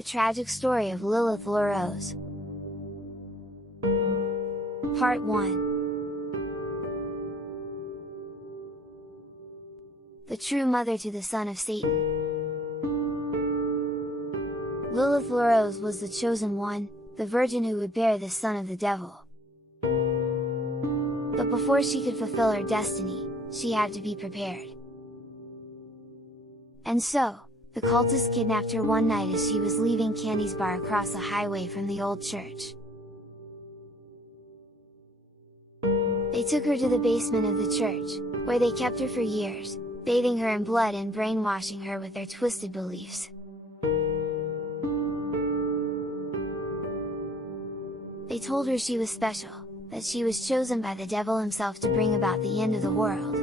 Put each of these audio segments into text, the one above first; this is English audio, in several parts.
The Tragic Story of Lilith Larose. Part 1. The true mother to the son of Satan. Lilith Larose was the chosen one, the virgin who would bear the son of the devil. But before she could fulfill her destiny, she had to be prepared. And so, the cultists kidnapped her one night as she was leaving Candy's bar across the highway from the old church. They took her to the basement of the church, where they kept her for years, bathing her in blood and brainwashing her with their twisted beliefs. They told her she was special, that she was chosen by the devil himself to bring about the end of the world.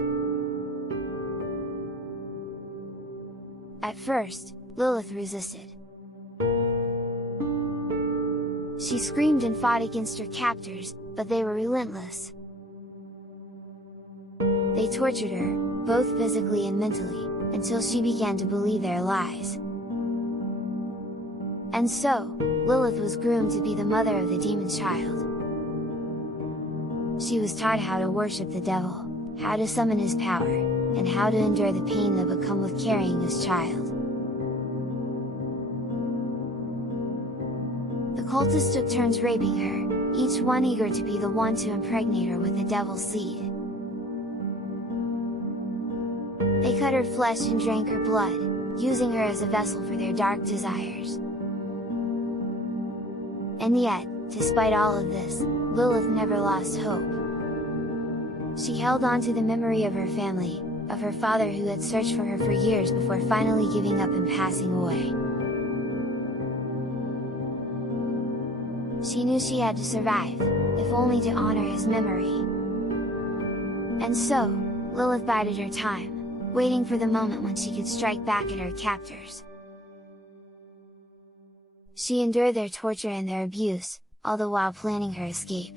At first, Lilith resisted. She screamed and fought against her captors, but they were relentless. They tortured her, both physically and mentally, until she began to believe their lies. And so, Lilith was groomed to be the mother of the demon child. She was taught how to worship the devil, how to summon his power, and how to endure the pain that would come with carrying his child. The cultists took turns raping her, each one eager to be the one to impregnate her with the devil's seed. They cut her flesh and drank her blood, using her as a vessel for their dark desires. And yet, despite all of this, Lilith never lost hope. She held on to the memory of her family, of her father who had searched for her for years before finally giving up and passing away. She knew she had to survive, if only to honor his memory. And so, Lilith bided her time, waiting for the moment when she could strike back at her captors. She endured their torture and their abuse, all the while planning her escape.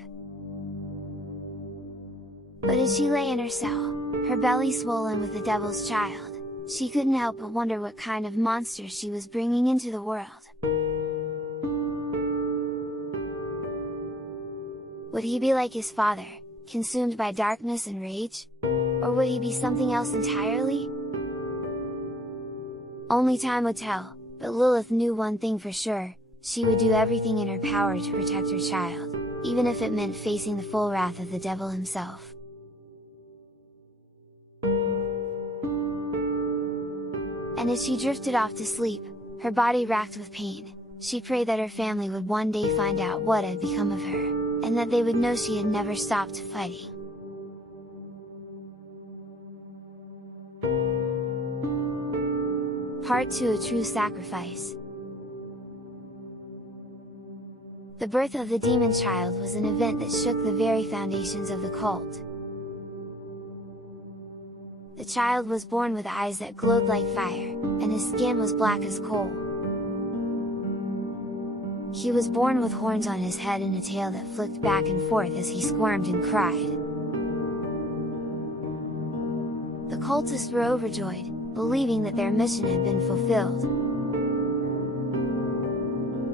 But as she lay in her cell, her belly swollen with the devil's child, she couldn't help but wonder what kind of monster she was bringing into the world. Would he be like his father, consumed by darkness and rage? Or would he be something else entirely? Only time would tell, but Lilith knew one thing for sure: she would do everything in her power to protect her child, even if it meant facing the full wrath of the devil himself. And as she drifted off to sleep, her body racked with pain, she prayed that her family would one day find out what had become of her, and that they would know she had never stopped fighting. Part 2: A True Sacrifice. The birth of the demon child was an event that shook the very foundations of the cult. The child was born with eyes that glowed like fire, and his skin was black as coal. He was born with horns on his head and a tail that flicked back and forth as he squirmed and cried. The cultists were overjoyed, believing that their mission had been fulfilled.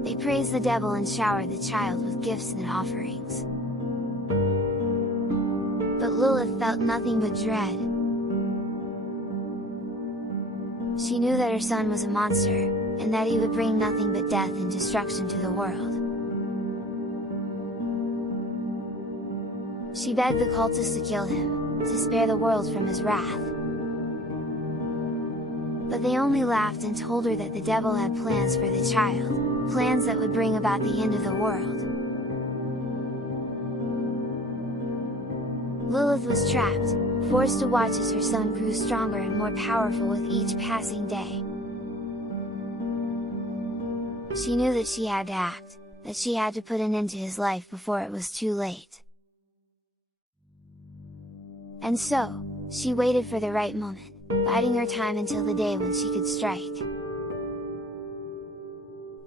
They praised the devil and showered the child with gifts and offerings. But Lilith felt nothing but dread. She knew that her son was a monster, and that he would bring nothing but death and destruction to the world. She begged the cultists to kill him, to spare the world from his wrath. But they only laughed and told her that the devil had plans for the child, plans that would bring about the end of the world. Lilith was trapped, forced to watch as her son grew stronger and more powerful with each passing day. She knew that she had to act, that she had to put an end to his life before it was too late. And so, she waited for the right moment, biding her time until the day when she could strike.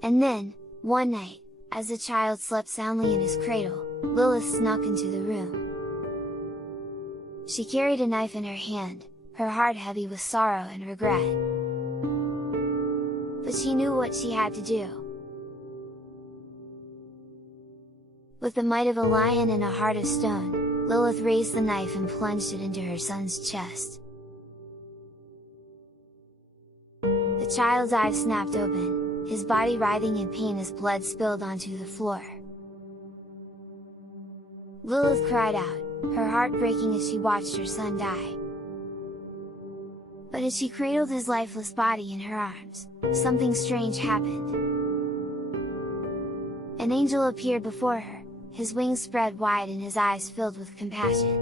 And then, one night, as the child slept soundly in his cradle, Lilith snuck into the room. She carried a knife in her hand, her heart heavy with sorrow and regret. But she knew what she had to do, With the might of a lion and a heart of stone, Lilith raised the knife and plunged it into her son's chest. The child's eyes snapped open, his body writhing in pain as blood spilled onto the floor. Lilith cried out, her heart breaking as she watched her son die. But as she cradled his lifeless body in her arms, something strange happened. An angel appeared before her, his wings spread wide and his eyes filled with compassion.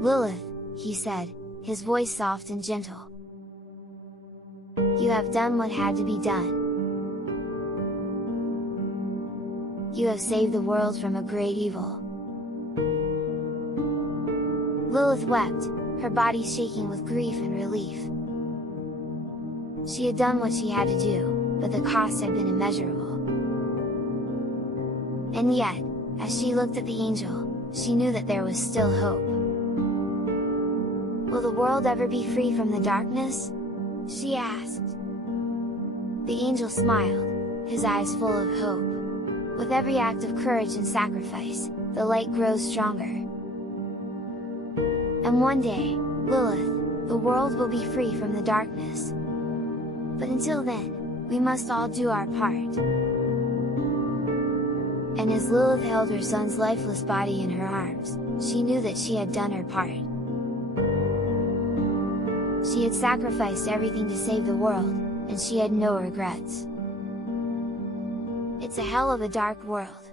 "Lilith," he said, his voice soft and gentle. "You have done what had to be done. You have saved the world from a great evil." Lilith wept, her body shaking with grief and relief. She had done what she had to do, but the cost had been immeasurable. And yet, as she looked at the angel, she knew that there was still hope. "Will the world ever be free from the darkness?" she asked. The angel smiled, his eyes full of hope. "With every act of courage and sacrifice, the light grows stronger. And one day, Lilith, the world will be free from the darkness. But until then, we must all do our part." And as Lilith held her son's lifeless body in her arms, she knew that she had done her part. She had sacrificed everything to save the world, and she had no regrets. It's a hell of a dark world.